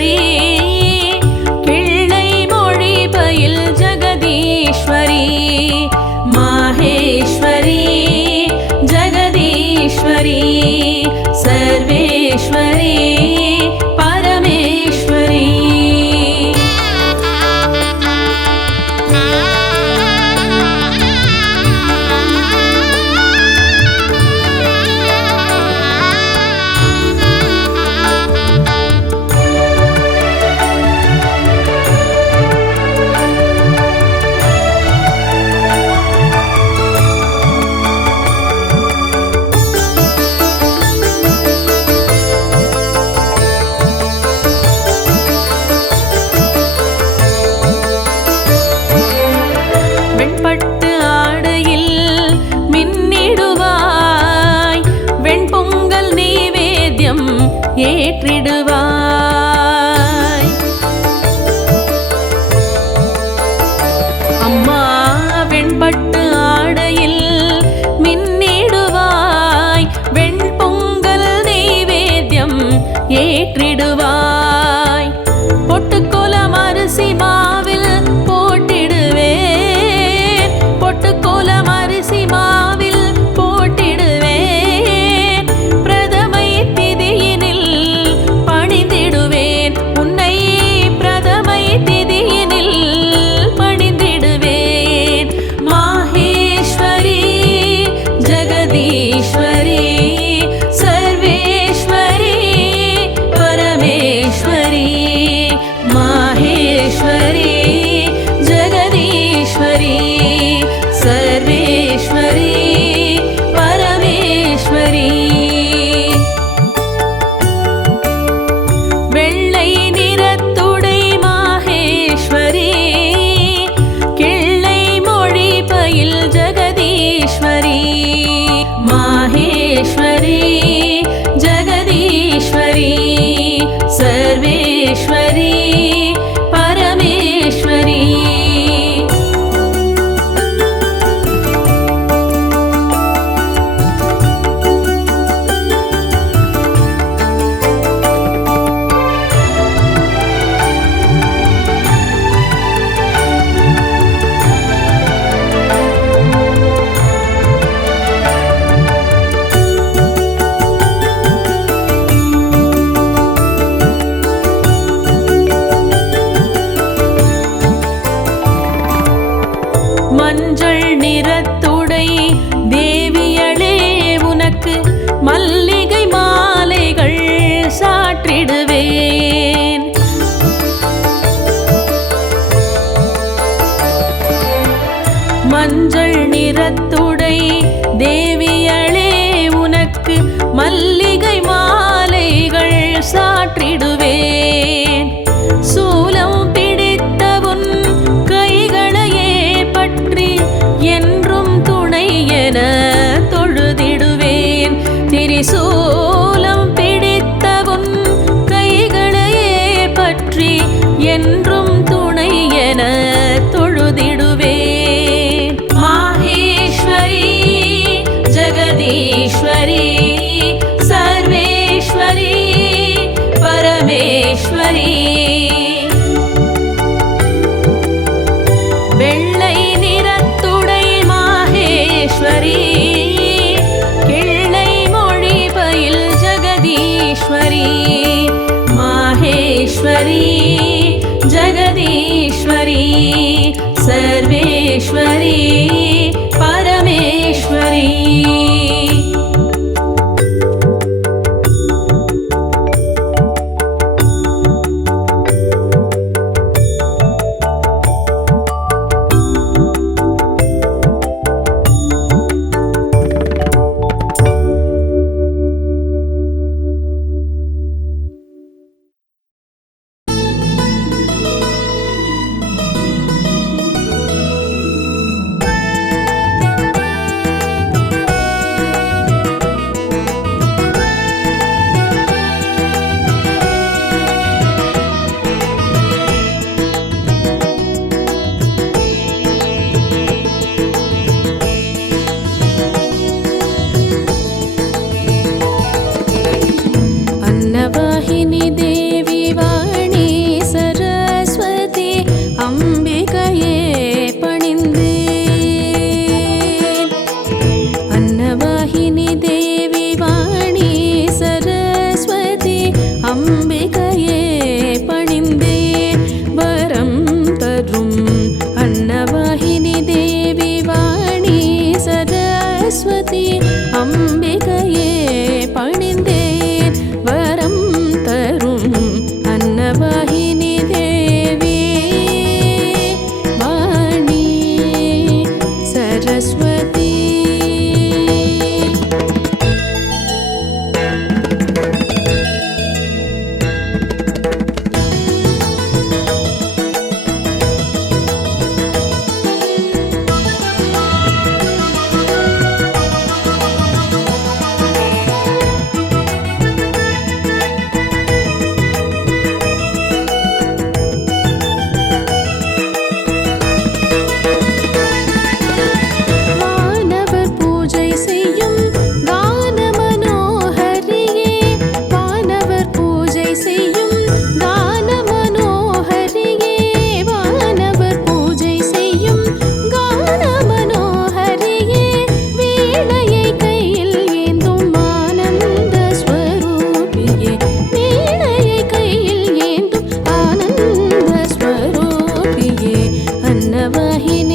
हरी விடுவார். ईश्वरी மஞ்சள் நிறத்துடை தேவியளே உனக்கு மல்லிகை மாலைகள் சாற்றிடுவேன். ईश्वरी ilahi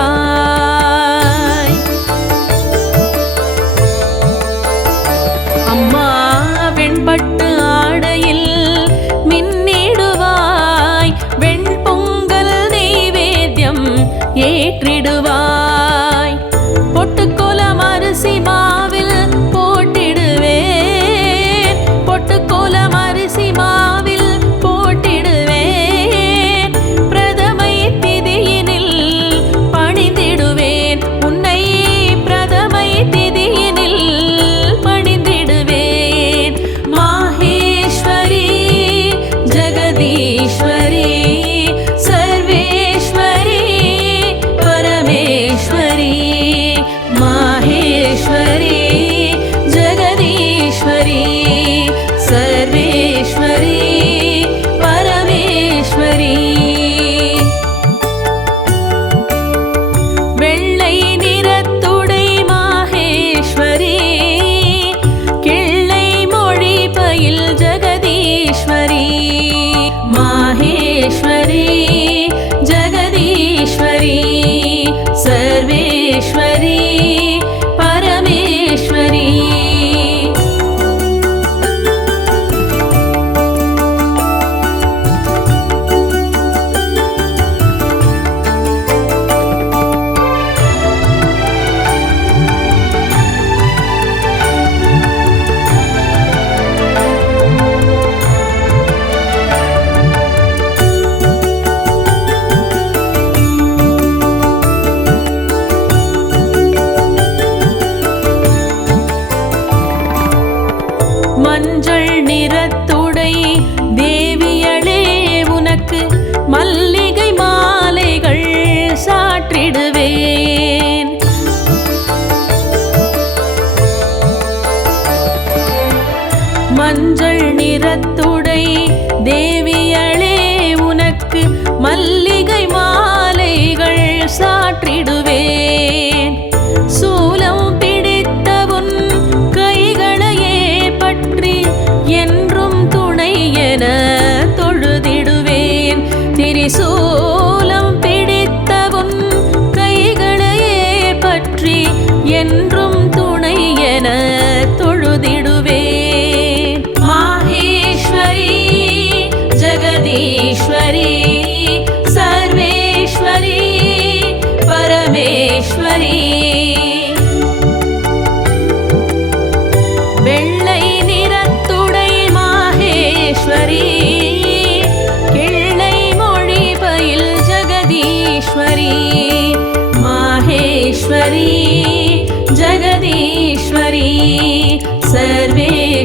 gone. ईश्वरी மஞ்சள் நிறத்துடை தேவியளே உனக்கு மல்லிகை மாலைகள் சாற்றிடுவேன்.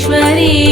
ईश्वरी